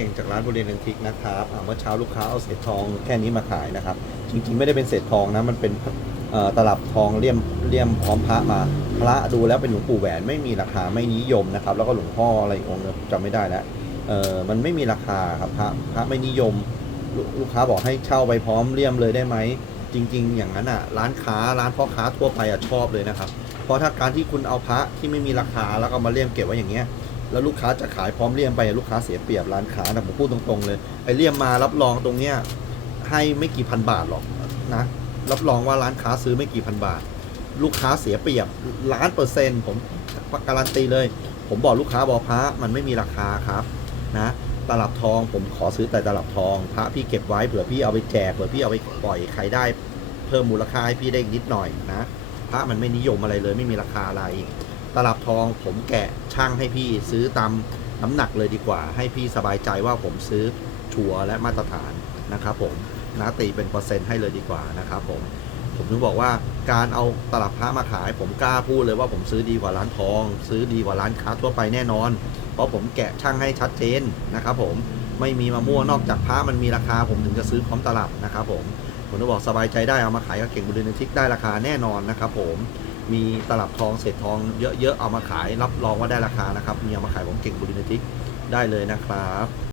ก่งจากร้านบุรีนันทิกนะครับเมื่อเช้าลูกค้าเอาเศษทองแค่นี้มาขายนะครับ จริงๆไม่ได้เป็นเศษทองนะมันเป็นตลับทองเลี่ยมเลี่ยมพร้อมพระมาพระดูแล้วเป็นหลวงปู่แหวนไม่มีราคาไม่นิยมนะครับ แล้วก็หลวงพ่ออะไรอีกองค์จำไม่ได้แล้วเออมันไม่มีราคาครับพระพระไม่นิยมลลูกค้าบอกให้เช่าไปพร้อมเลี่ยมเลยได้ไหมจริง ๆ อย่างนั้นอะร้านค้าร้านพ่อค้าทั่วไปอะชอบเลยนะครับเพราะถ้าการที่คุณเอาพระที่ไม่มีราคาแล้วก็มาเลี่ยมเก็บไว้อย่างเงี้ย แล้วลูกค้าจะขายพร้อมเลี่ยมไปลูกค้าเสียเปรียบร้านค้านะผมพูดตรงๆเลยไอเลี่ยมมารับรองตรงเนี้ยให้ไม่กี่พันบาทหรอกนะรับรองว่าร้านค้าซื้อไม่กี่พันบาท ลูกค้าเสียเปรียบล้านเปอร์เซ็นต์ผมการันตีเลย ผมบอกลูกค้าบอกพระมันไม่มีราคาครับนะตลับทองผมขอซื้อแต่ตลับทอง พระพี่เก็บไว้เผื่อพี่เอาไปแจกเผื่อพี่เอาไปปล่อยใครได้ เพิ่มมูลค่าให้พี่ได้นิดหน่อยนะพระมันไม่นิยมอะไรเลยไม่มีราคาอะไร ตลับทองผมแกะช่างให้พี่ซื้อตามน้ำหนักเลยดีกว่า ให้พี่สบายใจว่าผมซื้อชัวร์และมาตรฐานนะครับผมนะตีเป็นเปอร์เซ็นต์ให้เลยดีกว่านะครับผมผมถึงบอกว่าการเอาตลับพระมาขาย ผมกล้าพูดเลยว่าผมซื้อดีกว่าร้านทอง ซื้อดีกว่าร้านค้าทั่วไปแน่นอน เพราะผมแกะช่างให้ชัดเจนนะครับผมไม่มีมามั่วนอกจากพระมันมีราคา ผมถึงจะซื้อพร้อมตลับนะครับผมผมจะบอกสบายใจได้เอามาขายกับเก่งบุรีนทิกได้ราคาแน่นอนนะครับผม มีตลับทองเศษทองเยอะๆ เอามาขายรับรองว่าได้ราคานะครับ มีเอามาขายผมเก่งบุรีนทิกได้เลยนะครับ